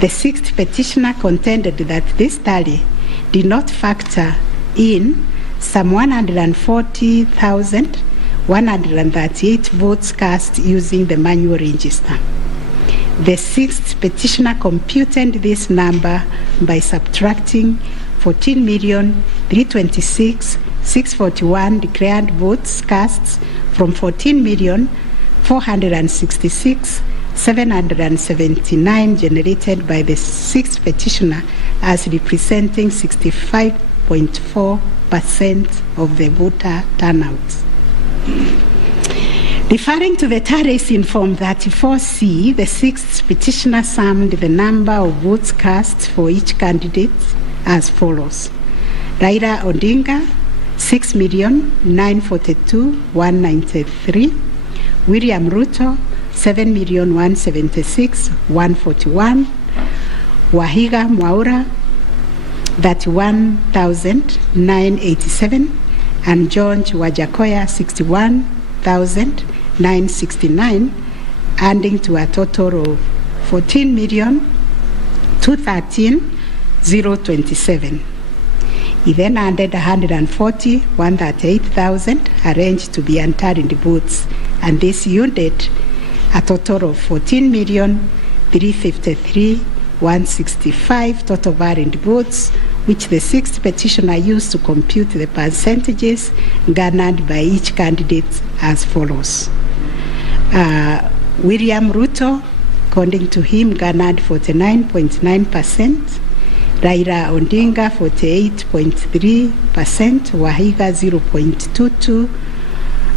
The sixth petitioner contended that this tally did not factor in some 140,138 votes cast using the manual register. The sixth petitioner computed this number by subtracting 14,326,641 declared votes cast from 14,466,779 generated by the sixth petitioner as representing 65.4% of the voter turnout. Referring to the tallies in Form 34C, the sixth petitioner summed the number of votes cast for each candidate as follows. Raila Odinga, 6,942,193. William Ruto, 7,176,141. Wahiga Mwaura, 31,987. And George Wajakoya, 61,969, adding to a total of 14,213,027. He then added 140,138,000 arranged to be untallied votes, and this yielded a total of 14,353,165 total valid votes, which the sixth petitioner used to compute the percentages garnered by each candidate as follows. William Ruto, according to him, garnered 49.9%, Raila Odinga 48.3%, Wahiga 0.22%,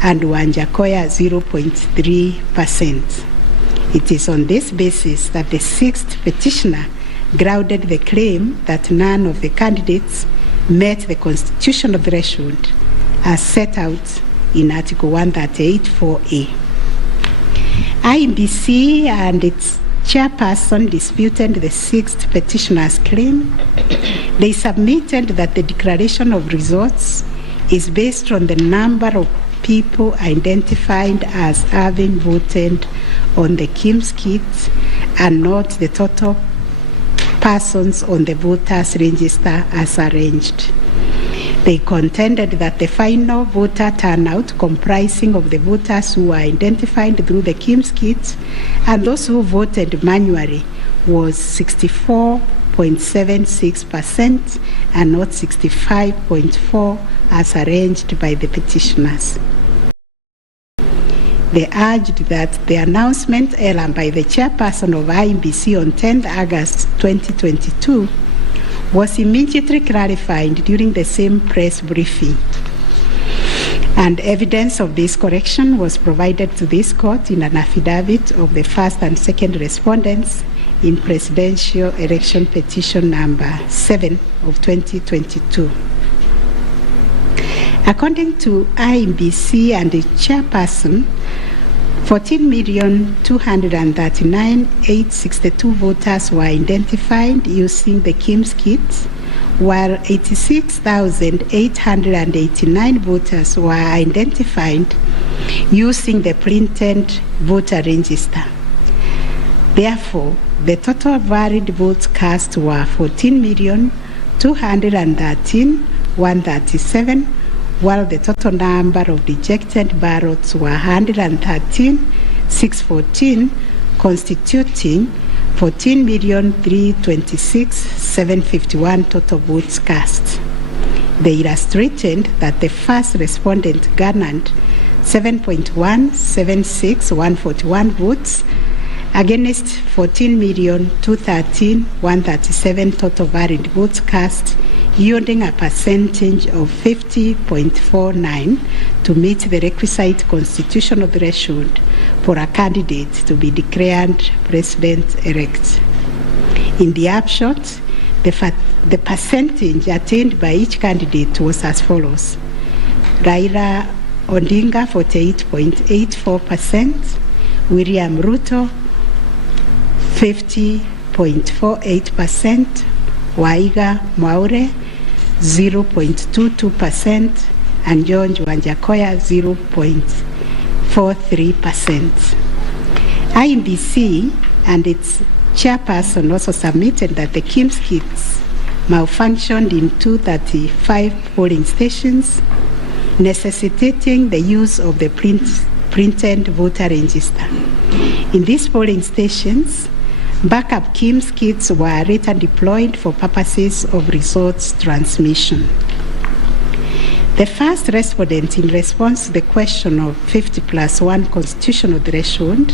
and Wanjakoya 0.3%. It is on this basis that the sixth petitioner grounded the claim that none of the candidates met the constitutional threshold as set out in Article 138(4)(a). IEBC and its chairperson disputed the sixth petitioner's claim. They submitted that the declaration of results is based on the number of people identified as having voted on the KIMS kit and not the total persons on the voters register as arranged. They contended that the final voter turnout comprising of the voters who were identified through the KIMS kit and those who voted manually was 64.76% and not 65.4% as arranged by the petitioners. They urged that the announcement error by the chairperson of IEBC on 10th August 2022 was immediately clarified during the same press briefing. And evidence of this correction was provided to this court in an affidavit of the first and second respondents in Presidential Election Petition number 7 of 2022. According to IEBC and the chairperson, 14,239,862 voters were identified using the KIMS kit, while 86,889 voters were identified using the printed voter register. Therefore, the total valid votes cast were 14,213,137, while the total number of rejected ballots were 113,614, constituting 14,326,751 total votes cast. They illustrated that the first respondent garnered 7.176,141 votes against 14,213,137 total valid votes cast, yielding a percentage of 50.49 to meet the requisite constitutional threshold for a candidate to be declared president-elect. In the upshot, the percentage attained by each candidate was as follows. Raila Odinga 48.84%, William Ruto 50.48%, Wahiga Mwaura 0.22%, and George Wanjakoya 0.43%. IEBC and its chairperson also submitted that the KIMS kits malfunctioned in 235 polling stations, necessitating the use of the printed voter register. In these polling stations, backup KIMS kits were later deployed for purposes of results transmission. The first respondent, in response to the question of 50+1 constitutional threshold,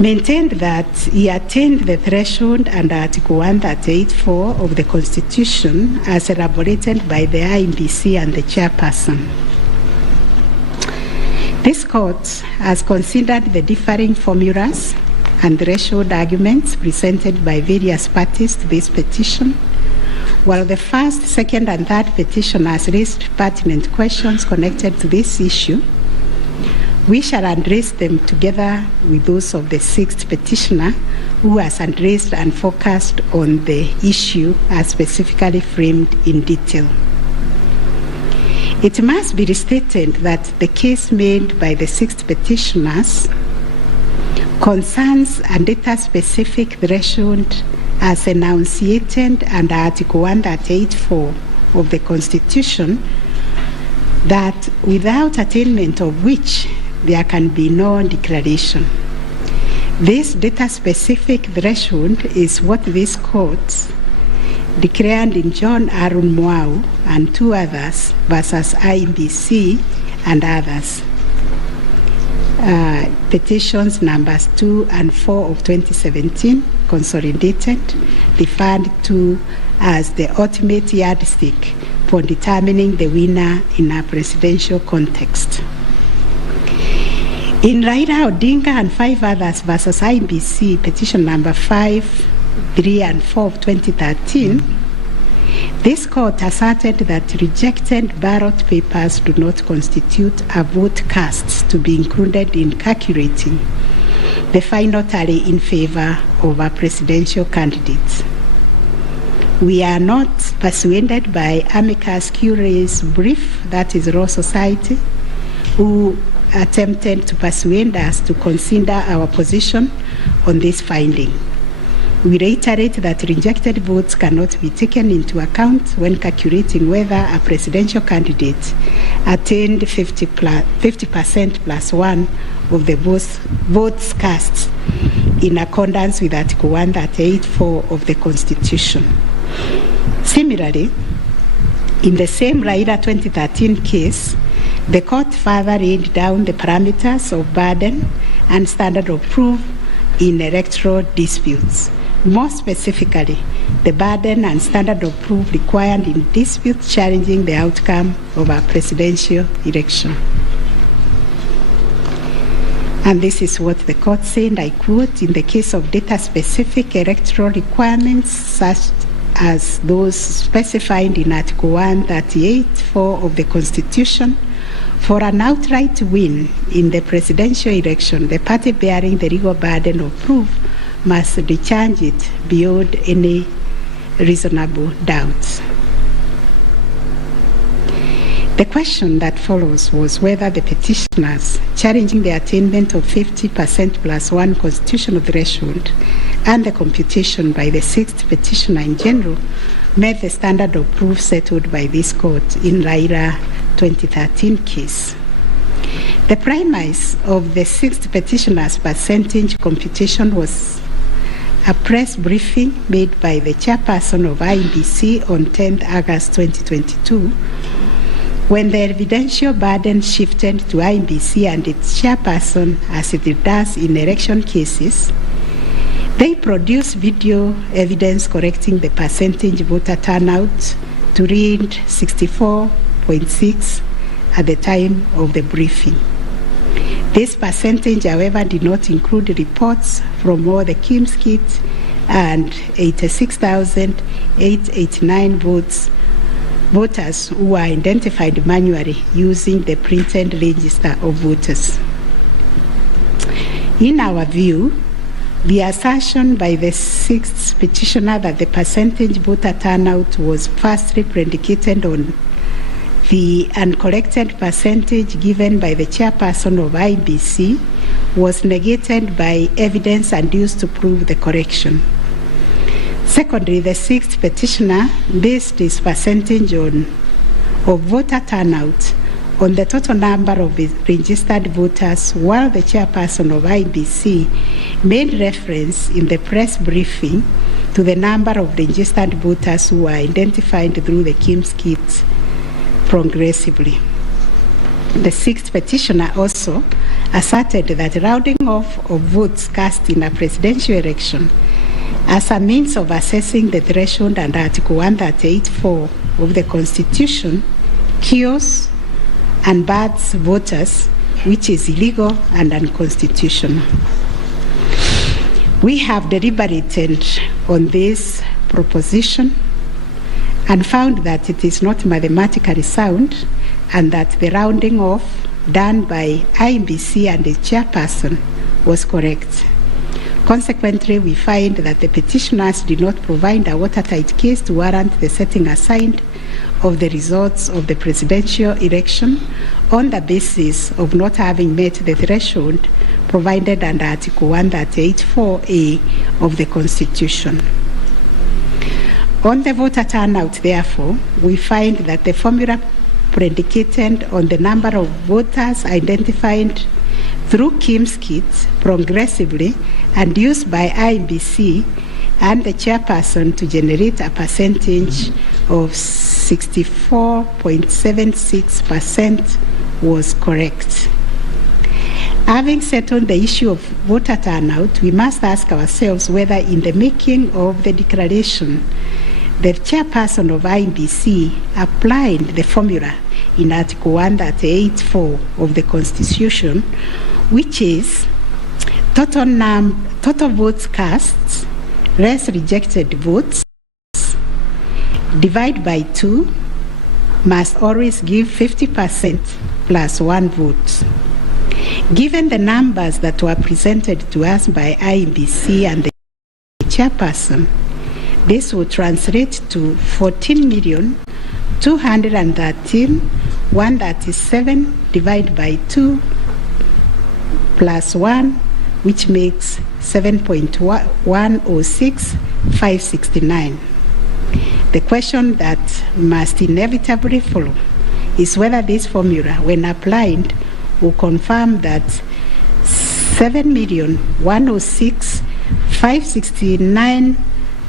maintained that he attained the threshold under Article 138(4) of the Constitution as elaborated by the IEBC and the chairperson. This court has considered the differing formulas and threshold arguments presented by various parties to this petition. While the first, second, and third petitioners raised pertinent questions connected to this issue, we shall address them together with those of the sixth petitioner, who has addressed and focused on the issue as specifically framed in detail. It must be restated that the case made by the sixth petitioners concerns a data-specific threshold as enunciated under Article 138(4) of the Constitution, that without attainment of which there can be no declaration. This data-specific threshold is what this court declared in John Aaron Mwau and two others versus IEBC and others. Petitions numbers 2 and 4 of 2017, consolidated, referred to as the ultimate yardstick for determining the winner in a presidential context. In Raila Odinga and 5 others versus IEBC, petition number 5, 3, and 4 of 2013, this court asserted that rejected ballot papers do not constitute a vote cast to be included in calculating the final tally in favor of a presidential candidate. We are not persuaded by amicus curiae's brief, that is Law Society, who attempted to persuade us to consider our position on this finding. We reiterate that rejected votes cannot be taken into account when calculating whether a presidential candidate attained 50% plus 1 of the votes cast in accordance with Article 138(4) of the Constitution. Similarly, in the same Raila 2013 case, the court further laid down the parameters of burden and standard of proof in electoral disputes. More specifically, the burden and standard of proof required in disputes challenging the outcome of a presidential election. And this is what the court said, I quote, "In the case of data-specific electoral requirements, such as those specified in Article 138(4) of the Constitution, for an outright win in the presidential election, the party bearing the legal burden of proof must discharge it beyond any reasonable doubt." The question that follows was whether the petitioners challenging the attainment of 50% plus 1 constitutional threshold and the computation by the sixth petitioner in general met the standard of proof settled by this court in Raila 2013 case. The premise of the sixth petitioner's percentage computation was a press briefing made by the chairperson of IEBC on 10th August 2022, when the evidential burden shifted to IEBC and its chairperson, as it does in election cases. They produced video evidence correcting the percentage voter turnout to read 64.6 at the time of the briefing. This percentage, however, did not include reports from all the KIMS kits and 86,889 voters who were identified manually using the printed register of voters. In our view, the assertion by the sixth petitioner that the percentage voter turnout was firstly predicated on the uncorrected percentage given by the chairperson of IEBC was negated by evidence adduced to prove the correction. Secondly, the sixth petitioner based his percentage of voter turnout on the total number of registered voters, while the chairperson of IEBC made reference in the press briefing to the number of registered voters who were identified through the KIMS kit progressively. The sixth petitioner also asserted that rounding off of votes cast in a presidential election as a means of assessing the threshold under Article 138(4) of the Constitution kills and bars voters, which is illegal and unconstitutional. We have deliberated on this proposition and found that it is not mathematically sound and that the rounding off done by IEBC and its chairperson was correct. Consequently, we find that the petitioners did not provide a watertight case to warrant the setting aside of the results of the presidential election on the basis of not having met the threshold provided under Article 138(4)(a) of the Constitution. On the voter turnout, therefore, we find that the formula predicated on the number of voters identified through KIMS kits progressively and used by IEBC and the chairperson to generate a percentage of 64.76% was correct. Having settled the issue of voter turnout, we must ask ourselves whether in the making of the declaration, the chairperson of IEBC applied the formula in Article 138(4) of the Constitution, which is total votes cast less rejected votes divide by 2 must always give 50% plus 1 vote. Given the numbers that were presented to us by IEBC and the chairperson, this would translate to 14,213,137 divided by 2 plus 1, which makes 7.106569. The question that must inevitably follow is whether this formula, when applied, will confirm that 7,106,569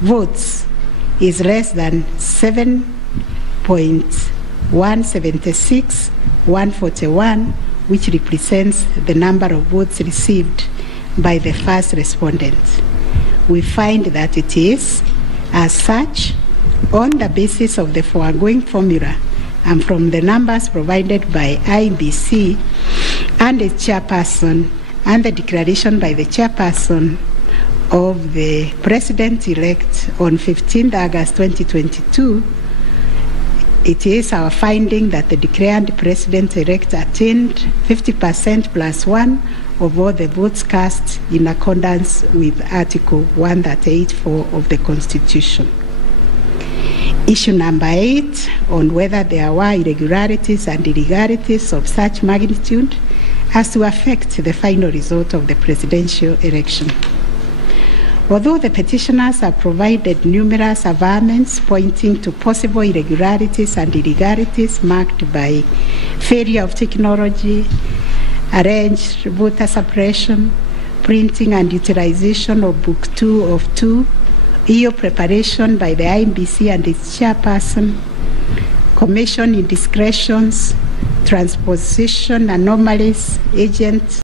votes is less than 7.176,141, which represents the number of votes received by the first respondent. We find that it is, as such, on the basis of the foregoing formula and from the numbers provided by IEBC and its chairperson and the declaration by the chairperson of the President-elect on 15th August 2022, it is our finding that the declared President-elect attained 50% plus 1 of all the votes cast in accordance with Article 138(4) of the Constitution. Issue number 8, on whether there were irregularities and illegalities of such magnitude as to affect the final result of the presidential election. Although the petitioners have provided numerous averments pointing to possible irregularities and illegalities marked by failure of technology, arranged voter suppression, printing and utilization of Book 2 of 2, EU preparation by the IEBC and its chairperson, commission indiscretions, transposition anomalies, agent